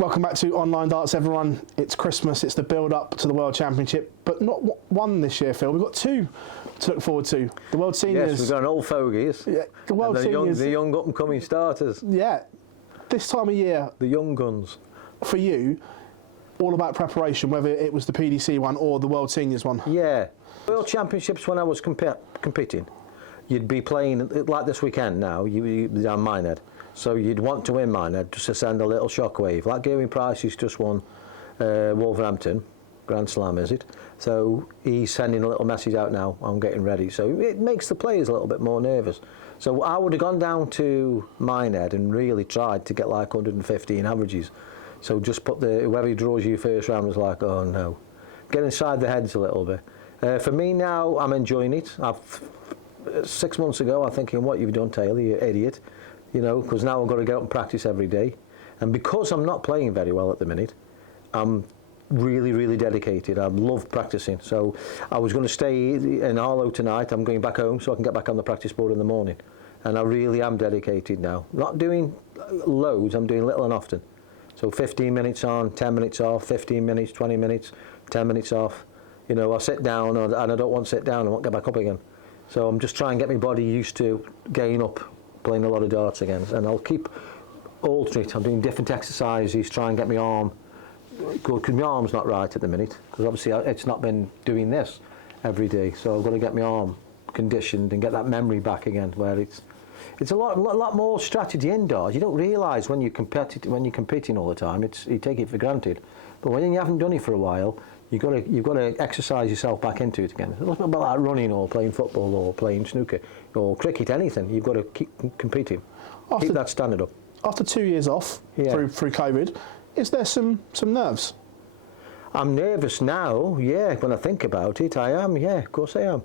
Welcome back to Online Darts, everyone. It's Christmas, it's the build-up to the World Championship, but not one this year, Phil. We've got two to look forward to. The World Seniors. Yes, we've got an old fogies. Yeah, the World Seniors. The young up-and-coming starters. Yeah. This time of year. The young guns. For you, all about preparation, whether it was the PDC one or the World Seniors one. Yeah. World Championships, when I was competing, you'd be playing, like this weekend now, you'd be down Minehead. So you'd want to win Minehead just to send a little shockwave. Like Gavin Price, he's just won Wolverhampton, Grand Slam, is it? So he's sending a little message out now, I'm getting ready. So it makes the players a little bit more nervous. So I would have gone down to Minehead and really tried to get like 115 averages. So just put whoever draws you first round was like, oh no. Get inside the heads a little bit. For me now, I'm enjoying it. 6 months ago, I'm thinking, what you've done, Taylor, you idiot. You know, because now I've got to get up and practice every day. And because I'm not playing very well at the minute, I'm really, really dedicated. I love practicing. So I was going to stay in Harlow tonight. I'm going back home so I can get back on the practice board in the morning. And I really am dedicated now. Not doing loads, I'm doing little and often. So 15 minutes on, 10 minutes off, 15 minutes, 20 minutes, 10 minutes off. You know, I'll sit down and I don't want to sit down, I won't get back up again. So I'm just trying to get my body used to getting up, playing a lot of darts again, and I'll keep alternate. I'm doing different exercises, try and get my arm good, because my arm's not right at the minute, because obviously it's not been doing this every day, so I've got to get my arm conditioned and get that memory back again, where it's a lot more strategy in darts. You don't realise when you're competing all the time, you take it for granted, but when you haven't done it for a while, you've got to exercise yourself back into it again. It's not about like running or playing football or playing snooker or cricket, anything. You've got to keep competing. Keep that standard up. After 2 years off through COVID, is there some nerves? I'm nervous now, yeah. When I think about it, I am, yeah, of course I am.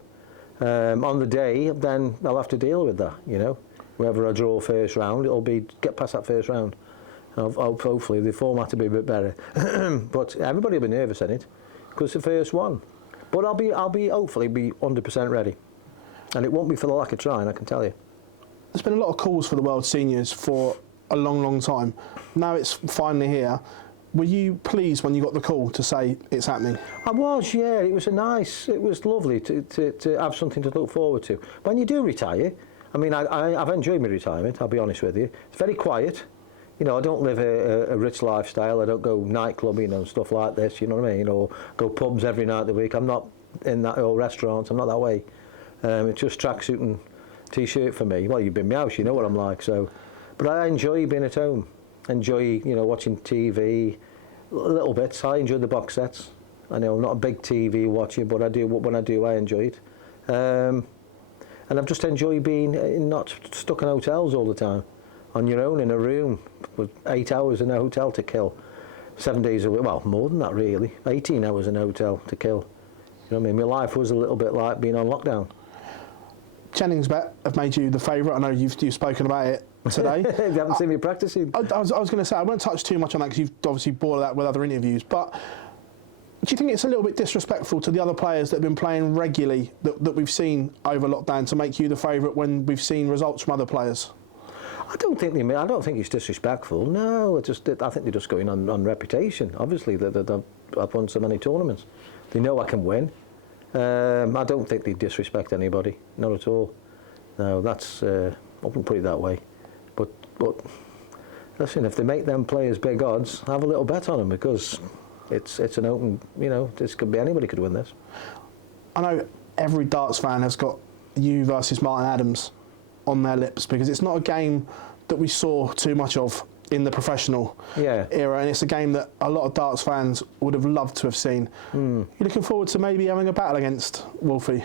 On the day, then I'll have to deal with that, you know. Whether I draw first round, it'll be get past that first round. Hopefully the format will be a bit better. But everybody will be nervous in it, because it's the first one. But I'll be hopefully be 100% ready, and it won't be for the lack of trying, I can tell you. There's been a lot of calls for the World Seniors for a long time. Now it's finally here. Were you pleased when you got the call to say it's happening? I was, yeah. It was lovely to have something to look forward to. When you do retire, I mean, I've enjoyed my retirement, I'll be honest with you. It's very quiet. You know, I don't live a rich lifestyle. I don't go night clubbing and stuff like this, you know what I mean? Or go pubs every night of the week. I'm not in that, or restaurants, I'm not that way. It's just tracksuit and t-shirt for me. Well, you've been in my house, you know what I'm like, so. But I enjoy being at home. Enjoy, you know, watching TV, little bits. I enjoy the box sets. I know I'm not a big TV watcher, but when I do, I enjoy it. And I've just enjoyed being not stuck in hotels all the time. On your own in a room with 8 hours in a hotel to kill, 7 days a week, well, more than that really, 18 hours in a hotel to kill. You know what I mean? My life was a little bit like being on lockdown. Jennings Bet have made you the favourite. I know you've spoken about it today. You haven't seen me practicing. I was going to say, I won't touch too much on that because you've obviously boiled that with other interviews, but do you think it's a little bit disrespectful to the other players that have been playing regularly that we've seen over lockdown to make you the favourite when we've seen results from other players? I don't think it's disrespectful. No, I think they're just going on reputation. Obviously, I've won so many tournaments. They know I can win. I don't think they disrespect anybody. Not at all. No, I wouldn't put it that way. But listen, if they make them players big odds, have a little bet on them, because it's an open. You know, anybody could win this. I know every darts fan has got you versus Martin Adams on their lips, because it's not a game that we saw too much of in the professional era, and it's a game that a lot of darts fans would have loved to have seen. You're looking forward to maybe having a battle against Wolfie?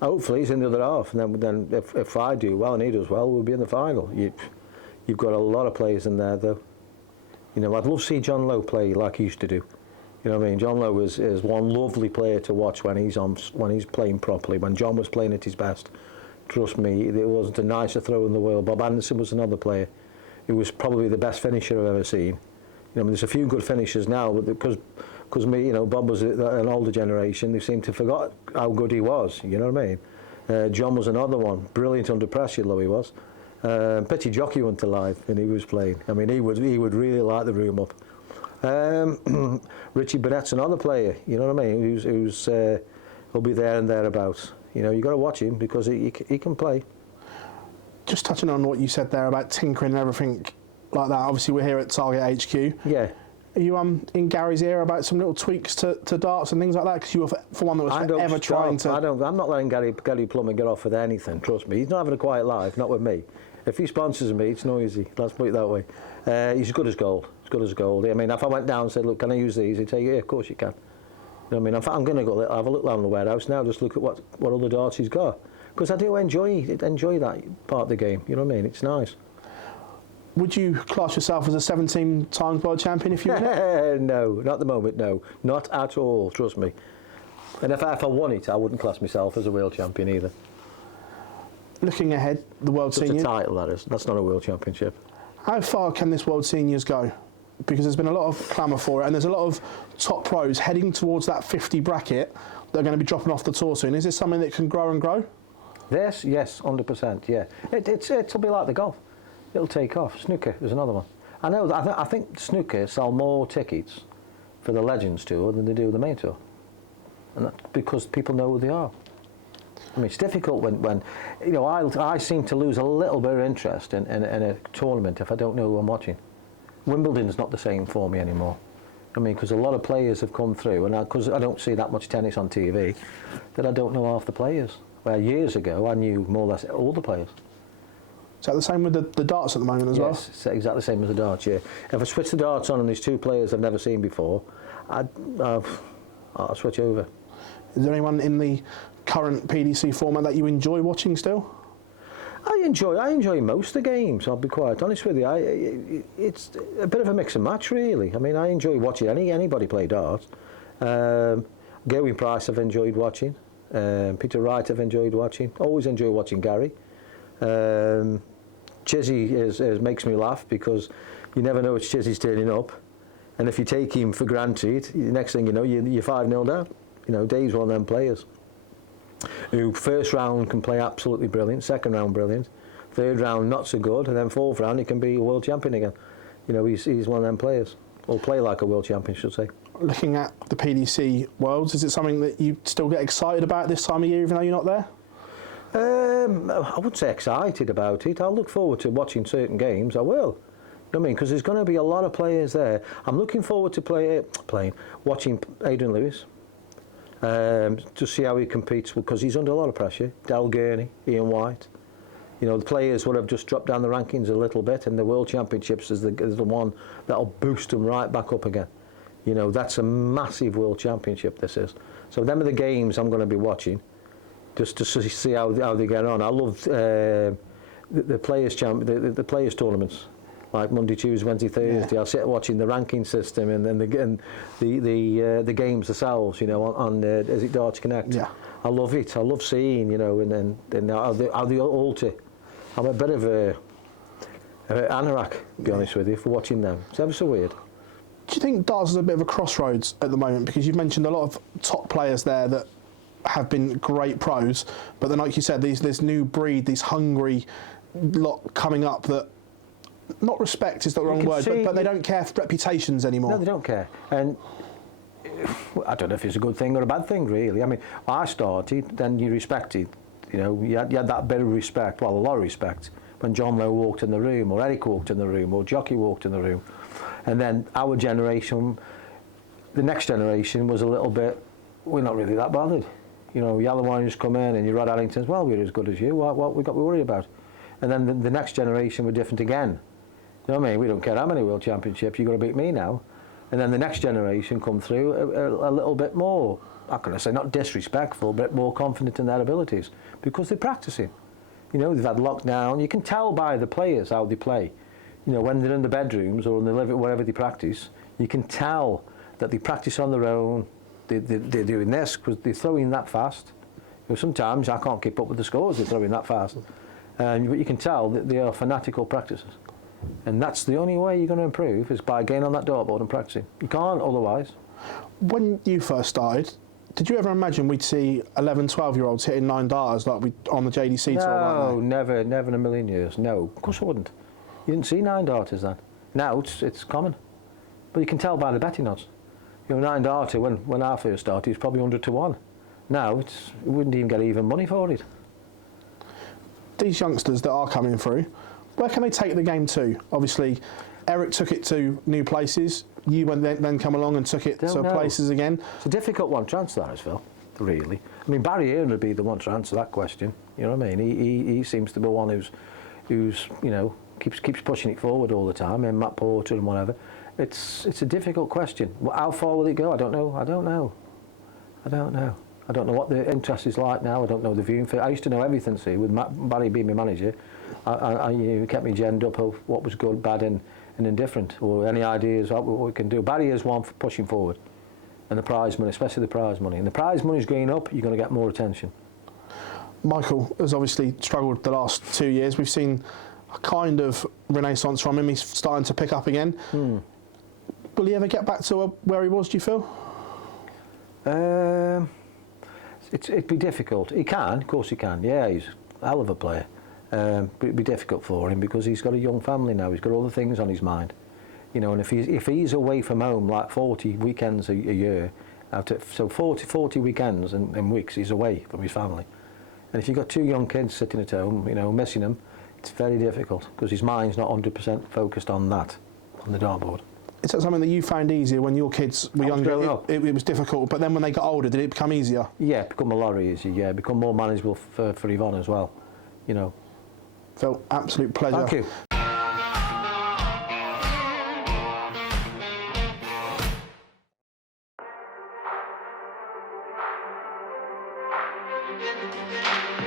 Hopefully he's in the other half, and then if I do well and he does well, we'll be in the final. You've got a lot of players in there, though. You know, I'd love to see John Lowe play like he used to do. You know what I mean? John Lowe is one lovely player to watch when he's playing properly. When John was playing at his best, trust me, it wasn't a nicer throw in the world. Bob Anderson was another player who was probably the best finisher I've ever seen. You know, there's a few good finishers now, but because Bob was an older generation, they seem to forgot how good he was. You know what I mean? John was another one, brilliant under pressure, though he was. Pity Jockey went alive and he was playing. I mean, he would really light the room up. Richie Burnett's another player, you know what I mean, who's will be there and thereabouts. You know, you've got to watch him because he can play. Just touching on what you said there about tinkering and everything like that, obviously we're here at Target HQ. Yeah. Are you in Gary's ear about some little tweaks to darts and things like that? Because you were for one that was forever trying to... I'm not letting Gary Plummer get off with anything, trust me. He's not having a quiet life, not with me. If he sponsors me, it's noisy, let's put it that way. He's good as gold, I mean, if I went down and said, look, can I use these? He'd say, yeah, of course you can. You know what I mean? I'm going to go have a look around the warehouse now, just look at what other darts he's got. Because I do enjoy that part of the game, you know what I mean? It's nice. Would you class yourself as a 17 times world champion if you win it? No, not at the moment, no. Not at all, trust me. And if I won it, I wouldn't class myself as a world champion either. Looking ahead, the World Seniors... It's a title, that is. That's not a world championship. How far can this World Seniors go? Because there's been a lot of clamour for it, and there's a lot of top pros heading towards that 50 bracket that are going to be dropping off the tour soon. Is this something that can grow and grow? Yes, 100%, yeah. It'll be like the golf. It'll take off. Snooker is another one. I know. I think snooker sell more tickets for the Legends Tour than they do the main tour, and that's because people know who they are. I mean, it's difficult when you know. I seem to lose a little bit of interest in a tournament if I don't know who I'm watching. Wimbledon's not the same for me anymore. I mean, because a lot of players have come through, and because I don't see that much tennis on TV, that I don't know half the players. Where years ago I knew more or less all the players. Is that the same with the darts at the moment as well? Yes, it's exactly the same as the darts, yeah. If I switch the darts on and there's two players I've never seen before, I'll switch over. Is there anyone in the current PDC format that you enjoy watching still? I enjoy most of the games, I'll be quite honest with you. It's a bit of a mix and match, really. I mean, I enjoy watching anybody play darts. Gary Price I've enjoyed watching. Peter Wright I've enjoyed watching. Always enjoy watching Gary. Chizzy makes me laugh because you never know which Chizzy's turning up, and if you take him for granted, the next thing you know, you're 5-0 down. You know, Dave's one of them players who first round can play absolutely brilliant, second round brilliant, third round not so good, and then fourth round he can be a world champion again. You know, he's one of them players, or play like a world champion, should say. Looking at the PDC Worlds, is it something that you still get excited about this time of year, even though you're not there? I wouldn't say excited about it. I'll look forward to watching certain games. I will. You know what I mean? Because there's going to be a lot of players there. I'm looking forward to watching Adrian Lewis, to see how he competes, because he's under a lot of pressure. Del Gurney, Ian White. You know, the players would have just dropped down the rankings a little bit, and the World Championships is the one that'll boost them right back up again. You know, that's a massive World Championship, this is. So them are the games I'm going to be watching, just to see how they get on. I love the players tournaments, like Monday, Tuesday, Wednesday, Thursday. Yeah. I'll sit watching the ranking system and then the games themselves. You know, on is it Darts Connect? Yeah. I love it. I love seeing, you know, and then how they alter. I'm a bit of a anorak, to be honest with you, for watching them. It's ever so weird. Do you think darts is a bit of a crossroads at the moment? Because you've mentioned a lot of top players there that have been great pros, but then, like you said, this new breed, these hungry lot coming up that, not respect is the wrong word, but they don't care for reputations anymore. No, they don't care. And I don't know if it's a good thing or a bad thing, really. I mean, I started, then you respected. You know, you had that bit of respect, well, a lot of respect, when John Lowe walked in the room, or Eric walked in the room, or Jockey walked in the room. And then our generation, the next generation, was a little bit, we're not really that bothered. You know, Yellow Warriors come in, and your Rod Allingtons, well, we're as good as you, what we got to worry about? And then the next generation were different again. You know what I mean? We don't care how many World Championships, you've got to beat me now. And then the next generation come through a little bit more, I'm going to say not disrespectful, but more confident in their abilities, because they're practicing. You know, they've had lockdown. You can tell by the players how they play. You know, when they're in the bedrooms or in the living, wherever they practice, you can tell that they practice on their own. They're doing this because they're throwing that fast. You know, sometimes I can't keep up with the scores, they're throwing that fast. But you can tell that they are fanatical practices. And that's the only way you're going to improve, is by getting on that dartboard and practicing. You can't otherwise. When you first started, did you ever imagine we'd see 11, 12-year-olds hitting 9 darters like we on the JDC tour? No, never in a million years. No, of course I wouldn't. You didn't see 9 darters then. Now it's common. But you can tell by the betting odds. You know, 9 Darty, when I first started, it was probably 100 to 1. Now, you wouldn't even get even money for it. These youngsters that are coming through, where can they take the game to? Obviously, Eric took it to new places. You then come along and took it to places again. It's a difficult one to answer that, Phil, really. I mean, Barry Hearn would be the one to answer that question. You know what I mean? He seems to be one who's you know, keeps pushing it forward all the time, and Matt Porter and whatever. It's a difficult question. How far will it go? I don't know. I don't know what the interest is like now. I don't know the viewing. I used to know everything, see, with Barry being my manager. He kept me genned up of what was good, bad and indifferent, or any ideas of what we can do. Barry is one for pushing forward. And the prize money, especially the prize money. And the prize money is going up, you're going to get more attention. Michael has obviously struggled the last 2 years. We've seen a kind of renaissance from him. He's starting to pick up again. Will he ever get back to where he was, do you feel? It'd be difficult. He can, of course he can. Yeah, he's a hell of a player. But it'd be difficult for him because he's got a young family now. He's got other things on his mind. You know, and if he's away from home like 40 weekends a year, so 40 weekends and weeks he's away from his family. And if you've got 2 young kids sitting at home, you know, missing them, it's very difficult because his mind's not 100% focused on that, on the dartboard. Is that something that you found easier when your kids were younger? It was difficult, but then when they got older, did it become easier? Yeah, it become a lot easier, yeah. It become more manageable for Yvonne as well, you know. Phil, absolute pleasure. Thank you. Thank you.